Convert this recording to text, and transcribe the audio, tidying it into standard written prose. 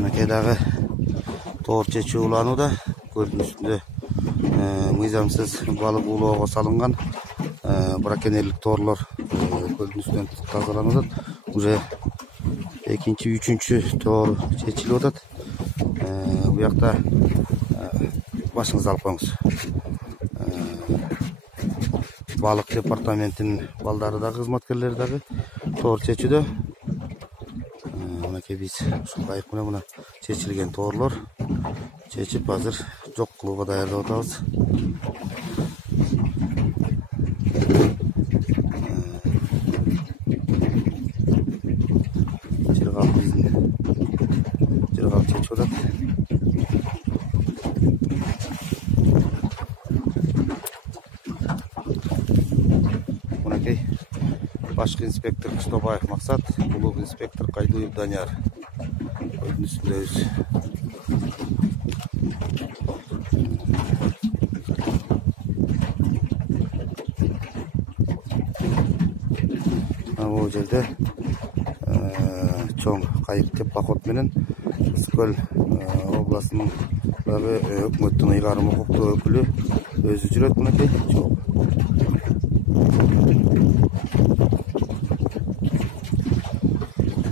Мынакей дагы тоор чечүү уланууда. Көлдүн үстүндө мыйзамсыз балык улоого салынган браконьерлик тоорлор көлдүн үстүнөн тазаланууда. Уже экинчи, үчүнчү тоор чечилип атат. Буякта башыңызды алып коюңуз. Балык департаментинин балдары дагы, кызматкерлери дагы тоор чечүүдө. Мынакей биз ушул кайык менен мына чечилген тоорлор чечип азыр жок кылууга даярдап атабыз. Жыргал чечип атат. Мынакей башкы инспектор Кыштобаев Максат, улуг инспектор Кайдуев Данияр. Көлдүн үстүндөбүз. Бул жерде чоң кайык теплоход менен Ысык көл областынын дагы өкмөттүн ыйгарым укуктуу өкүлү өзү жүрөт. Мынакей